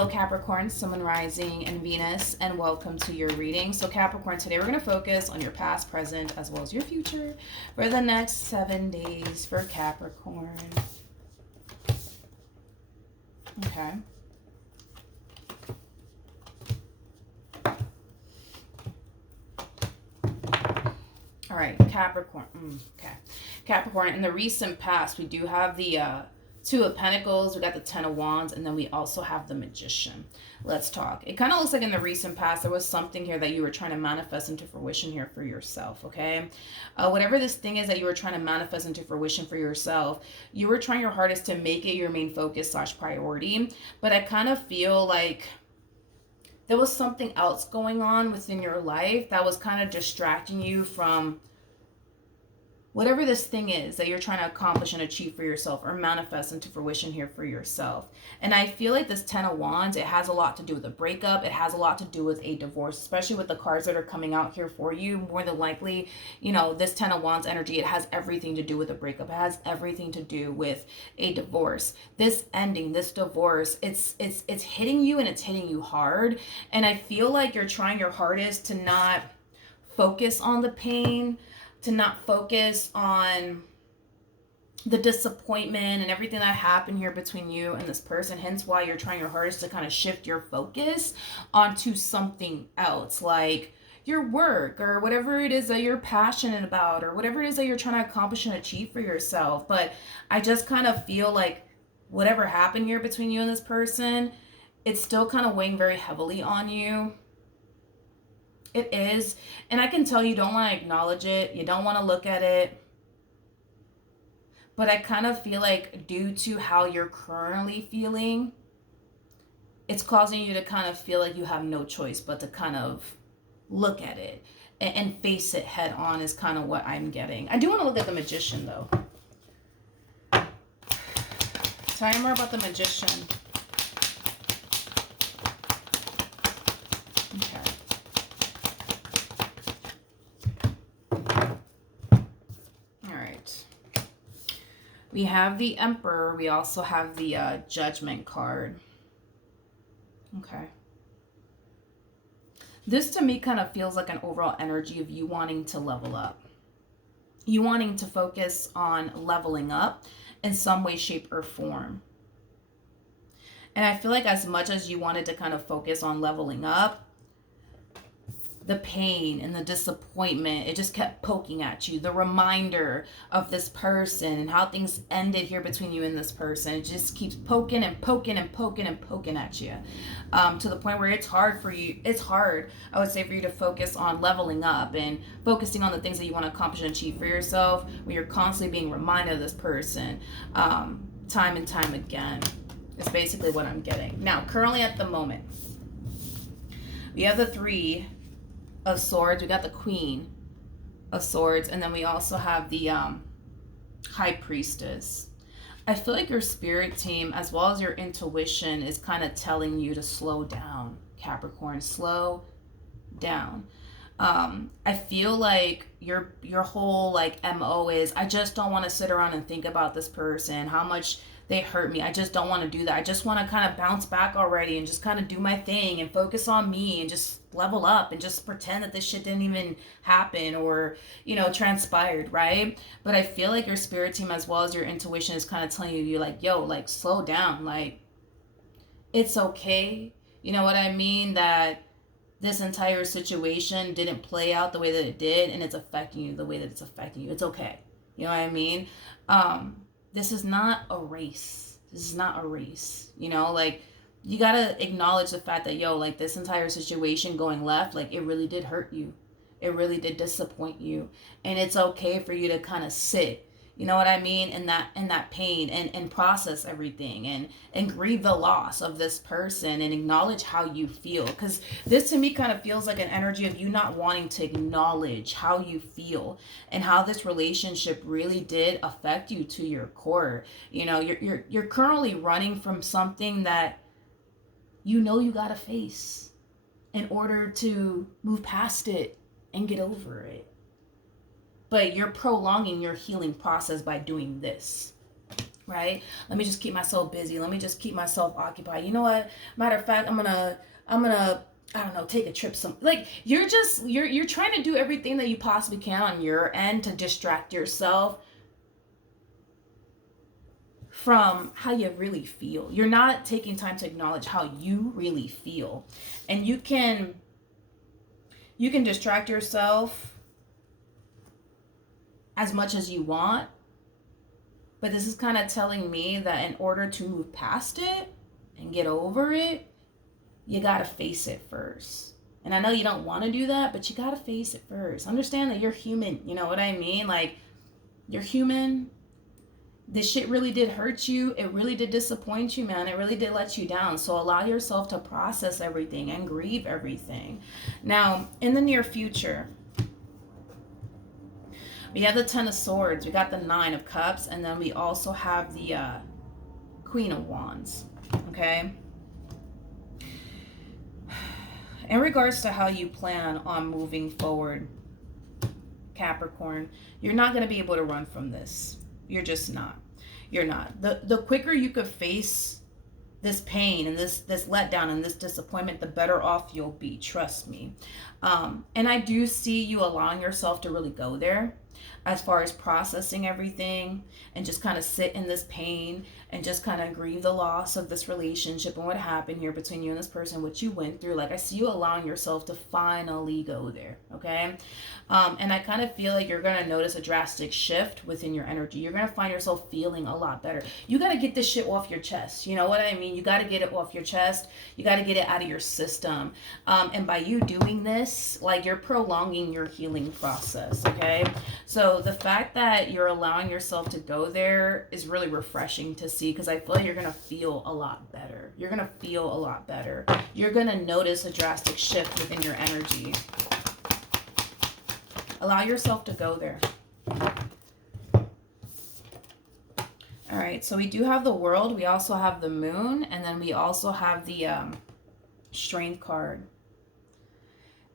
Hello Capricorn, Sun, Moon, Rising, and Venus, and welcome to your reading. So Capricorn, today we're going to focus on your past, present, as well as your future for the next 7 days for Capricorn. Okay. All right, Capricorn. Okay. Capricorn, in the recent past, we do have the Two of Pentacles, we got the Ten of Wands, and then we also have the Magician. Let's talk. It kind of looks like in the recent past, there was something here that you were trying to manifest into fruition here for yourself, okay? Whatever this thing is that you were trying to manifest into fruition for yourself, you were trying your hardest to make it your main focus / priority, but I kind of feel like there was something else going on within your life that was kind of distracting you from whatever this thing is that you're trying to accomplish and achieve for yourself or manifest into fruition here for yourself. And I feel like this Ten of Wands, it has a lot to do with a breakup. It has a lot to do with a divorce, especially with the cards that are coming out here for you. More than likely, you know, this Ten of Wands energy, it has everything to do with a breakup. It has everything to do with a divorce. This ending, this divorce, it's hitting you, and it's hitting you hard. And I feel like you're trying your hardest to not focus on the pain, to not focus on the disappointment and everything that happened here between you and this person. Hence why you're trying your hardest to kind of shift your focus onto something else, like your work or whatever it is that you're passionate about or whatever it is that you're trying to accomplish and achieve for yourself. But I just kind of feel like whatever happened here between you and this person, it's still kind of weighing very heavily on you. It is. And I can tell you don't want to acknowledge it. You don't want to look at it. But I kind of feel like due to how you're currently feeling, it's causing you to kind of feel like you have no choice but to kind of look at it and face it head on is kind of what I'm getting. I do want to look at the Magician though. Tell me more about the Magician. We have the Emperor. We also have the Judgment card. Okay. This to me kind of feels like an overall energy of you wanting to level up. You wanting to focus on leveling up in some way, shape, or form. And I feel like as much as you wanted to kind of focus on leveling up, the pain and the disappointment, it just kept poking at you. The reminder of this person and how things ended here between you and this person, it just keeps poking and poking and poking and poking at you, to the point where it's hard for you. It's hard, I would say, for you to focus on leveling up and focusing on the things that you want to accomplish and achieve for yourself when you're constantly being reminded of this person time and time again. It's basically what I'm getting. Now, currently at the moment, we have the Three of Swords, we got the Queen of Swords, and then we also have the High Priestess. I feel like your spirit team, as well as your intuition, is kind of telling you to slow down, Capricorn. Slow down. I feel like your whole like MO is, I just don't want to sit around and think about this person, how much they hurt me. I just don't want to do that. I just want to kind of bounce back already and just kind of do my thing and focus on me and just level up and just pretend that this shit didn't even happen or, you know, transpired, right? But I feel like your spirit team, as well as your intuition, is kind of telling you, you're like, yo, like, slow down. Like, it's okay. You know what I mean? That this entire situation didn't play out the way that it did, and it's affecting you the way that it's affecting you. It's okay. You know what I mean? This is not a race. This is not a race. You know, like, you gotta acknowledge the fact that, yo, like, this entire situation going left, like, it really did hurt you. It really did disappoint you. And it's okay for you to kind of sit, you know what I mean, in that pain and process everything and grieve the loss of this person and acknowledge how you feel. Because this to me kind of feels like an energy of you not wanting to acknowledge how you feel and how this relationship really did affect you to your core. You know, you're currently running from something that you know you gotta face in order to move past it and get over it. But you're prolonging your healing process by doing this, right? Let me just keep myself busy. Let me just keep myself occupied. You know what? Matter of fact, I'm gonna I don't know, take a trip like you're trying to do everything that you possibly can on your end to distract yourself from how you really feel. You're not taking time to acknowledge how you really feel. And you can distract yourself as much as you want, but this is kind of telling me that in order to move past it and get over it, you got to face it first. And I know you don't want to do that, but you got to face it first. Understand that you're human. You know what I mean? Like, you're human. This shit really did hurt you. It really did disappoint you, man. It really did let you down. So allow yourself to process everything and grieve everything. Now, in the near future, we have the Ten of Swords. We got the Nine of Cups. And then we also have the Queen of Wands. Okay? In regards to how you plan on moving forward, Capricorn, you're not going to be able to run from this. You're just not. You're not. The quicker you could face this pain and this letdown and this disappointment, the better off you'll be. Trust me. And I do see you allowing yourself to really go there as far as processing everything and just kind of sit in this pain and just kind of grieve the loss of this relationship and what happened here between you and this person, what you went through. Like, I see you allowing yourself to finally go there, okay? And I kind of feel like you're going to notice a drastic shift within your energy. You're going to find yourself feeling a lot better. You got to get this shit off your chest. You know what I mean? You got to get it off your chest. You got to get it out of your system. And by you doing this, like, you're prolonging your healing process, okay? So the fact that you're allowing yourself to go there is really refreshing to see, because I feel like you're going to feel a lot better. You're going to feel a lot better. You're going to notice a drastic shift within your energy. Allow yourself to go there. All right, so we do have the World. We also have the Moon. And then we also have the Strength card.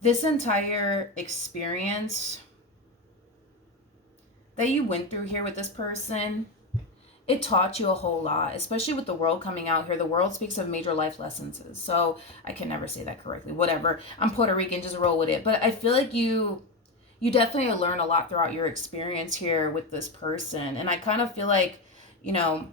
This entire experience that you went through here with this person, it taught you a whole lot, especially with the World coming out here. The World speaks of major life lessons. So I can never say that correctly. Whatever. I'm Puerto Rican, just roll with it. But I feel like you definitely learn a lot throughout your experience here with this person. And I kind of feel like, you know,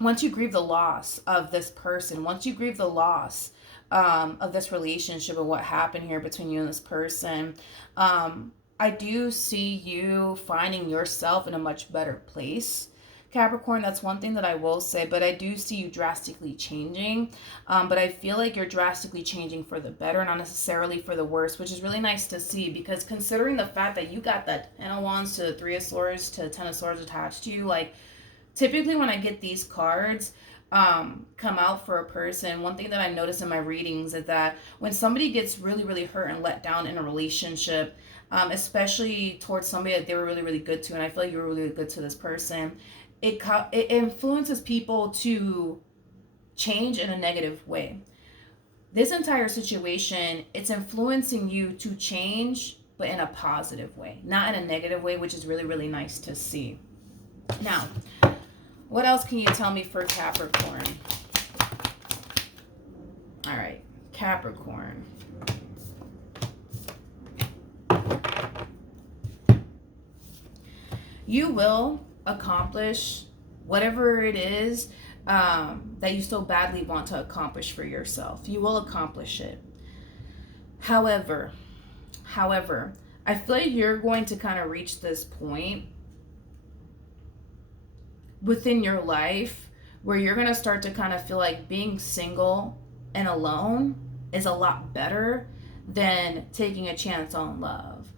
once you grieve the loss of this person, once you grieve the loss of this relationship and what happened here between you and this person, I do see you finding yourself in a much better place. Capricorn, that's one thing that I will say, but I do see you drastically changing. But I feel like you're drastically changing for the better, not necessarily for the worse, which is really nice to see, because considering the fact that you got that Ten of Wands to Three of Swords to Ten of Swords attached to you, like, typically when I get these cards come out for a person, one thing that I notice in my readings is that when somebody gets really, really hurt and let down in a relationship, especially towards somebody that they were really, really good to, and I feel like you were really good to this person, it influences people to change in a negative way. This entire situation, it's influencing you to change, but in a positive way, not in a negative way, which is really, really nice to see. Now, what else can you tell me for Capricorn? All right, Capricorn. You will accomplish whatever it is that you so badly want to accomplish for yourself. You will accomplish it. However, I feel like you're going to kind of reach this point within your life where you're going to start to kind of feel like being single and alone is a lot better than taking a chance on love.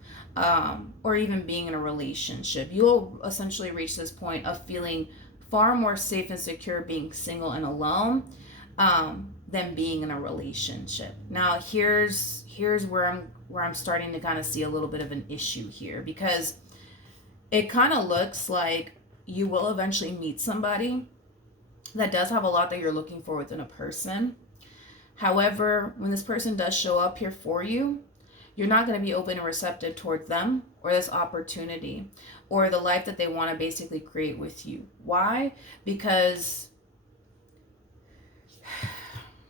Or even being in a relationship. You'll essentially reach this point of feeling far more safe and secure being single and alone than being in a relationship. Now, here's where I'm starting to kind of see a little bit of an issue here, because it kind of looks like you will eventually meet somebody that does have a lot that you're looking for within a person. However, when this person does show up here for you, you're not going to be open and receptive towards them or this opportunity. or the life that they want to basically create with you. Why? Because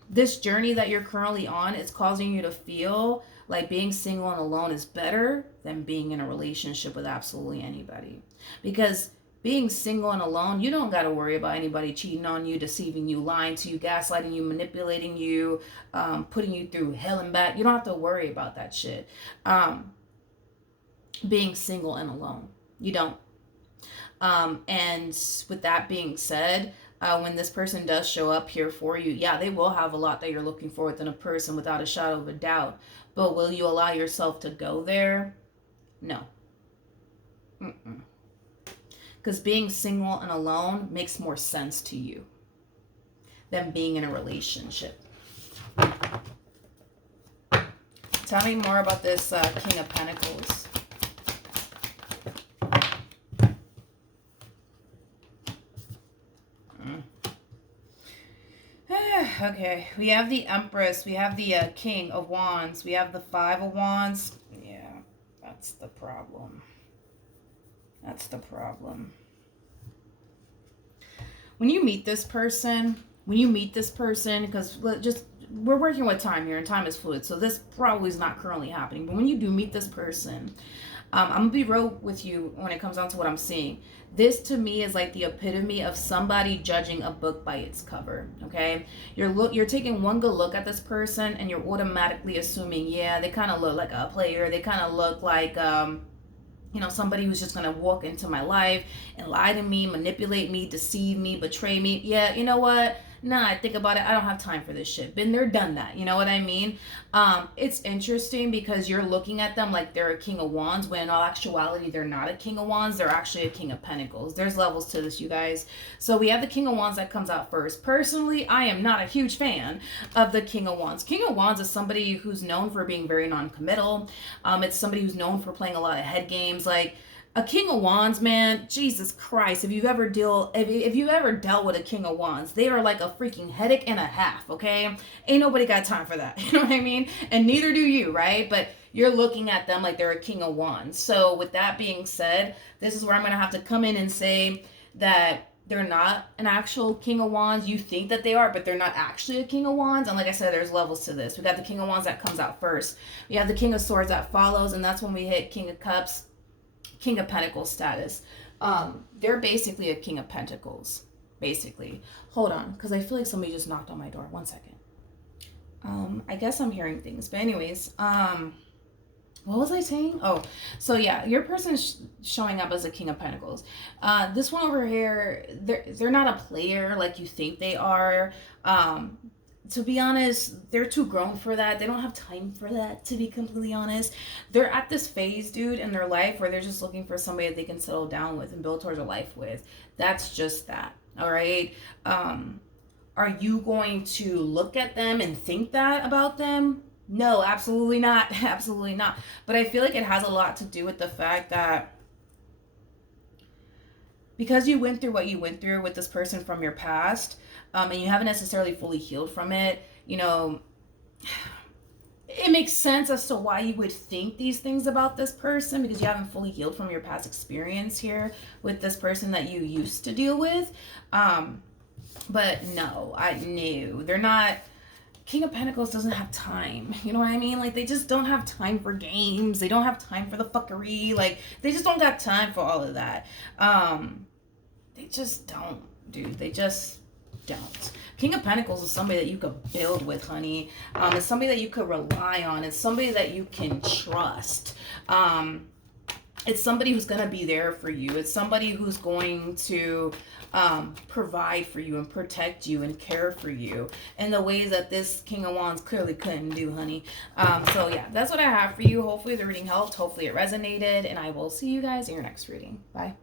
this journey that you're currently on is causing you to feel like being single and alone is better than being in a relationship with absolutely anybody. Because being single and alone, you don't got to worry about anybody cheating on you, deceiving you, lying to you, gaslighting you, manipulating you, putting you through hell and back. You don't have to worry about that shit. Being single and alone, you don't. And with that being said, when this person does show up here for you, yeah, they will have a lot that you're looking for within a person without a shadow of a doubt. But will you allow yourself to go there? No. Because being single and alone makes more sense to you than being in a relationship. Tell me more about this King of Pentacles. Okay, we have the Empress, we have the King of Wands, we have the Five of Wands. Yeah, that's the problem. That's the problem. When you meet this person, because we're working with time here, and time is fluid, so this probably is not currently happening. But when you do meet this person, I'm gonna be real with you when it comes down to what I'm seeing. This to me is like the epitome of somebody judging a book by its cover. Okay, you're taking one good look at this person and you're automatically assuming, yeah, they kind of look like a player. They kind of look like somebody who's just gonna walk into my life and lie to me, manipulate me, deceive me, betray me. Yeah, you know what? Nah, I think about it. I don't have time for this shit. Been there, done that. You know what I mean? It's interesting because you're looking at them like they're a King of Wands, when in all actuality, they're not a King of Wands. They're actually a King of Pentacles. There's levels to this, you guys. So we have the King of Wands that comes out first. Personally, I am not a huge fan of the King of Wands. King of Wands is somebody who's known for being very non-committal. It's somebody who's known for playing a lot of head games. Like, a King of Wands, man, Jesus Christ, if you've ever dealt with a King of Wands, they are like a freaking headache and a half, okay? Ain't nobody got time for that, you know what I mean? And neither do you, right? But you're looking at them like they're a King of Wands. So with that being said, this is where I'm going to have to come in and say that they're not an actual King of Wands. You think that they are, but they're not actually a King of Wands. And like I said, there's levels to this. We got the King of Wands that comes out first. We have the King of Swords that follows, and that's when we hit King of Cups, King of Pentacles status. They're basically a King of Pentacles. Basically. Hold on, because I feel like somebody just knocked on my door. 1 second. I guess I'm hearing things. But anyways, what was I saying? Oh, so yeah, your person showing up as a King of Pentacles. This one over here, they're not a player like you think they are. To be honest, they're too grown for that. They don't have time for that, to be completely honest. They're at this phase, dude, in their life where they're just looking for somebody that they can settle down with and build towards a life with. That's just that, all right? Are you going to look at them and think that about them? No, absolutely not. Absolutely not. But I feel like it has a lot to do with the fact that because you went through what you went through with this person from your past, and you haven't necessarily fully healed from it, it makes sense as to why you would think these things about this person, because you haven't fully healed from your past experience here with this person that you used to deal with. But no, I knew they're not. King of Pentacles doesn't have time. You know what I mean? Like, they just don't have time for games. They don't have time for the fuckery. Like, they just don't got time for all of that. They just don't, dude. They just don't. King of Pentacles is somebody that you could build with, honey. It's somebody that you could rely on. It's somebody that you can trust. It's somebody who's going to be there for you. It's somebody who's going to provide for you and protect you and care for you in the ways that this King of Wands clearly couldn't do, honey. So yeah, that's what I have for you. Hopefully the reading helped. Hopefully it resonated. And I will see you guys in your next reading. Bye.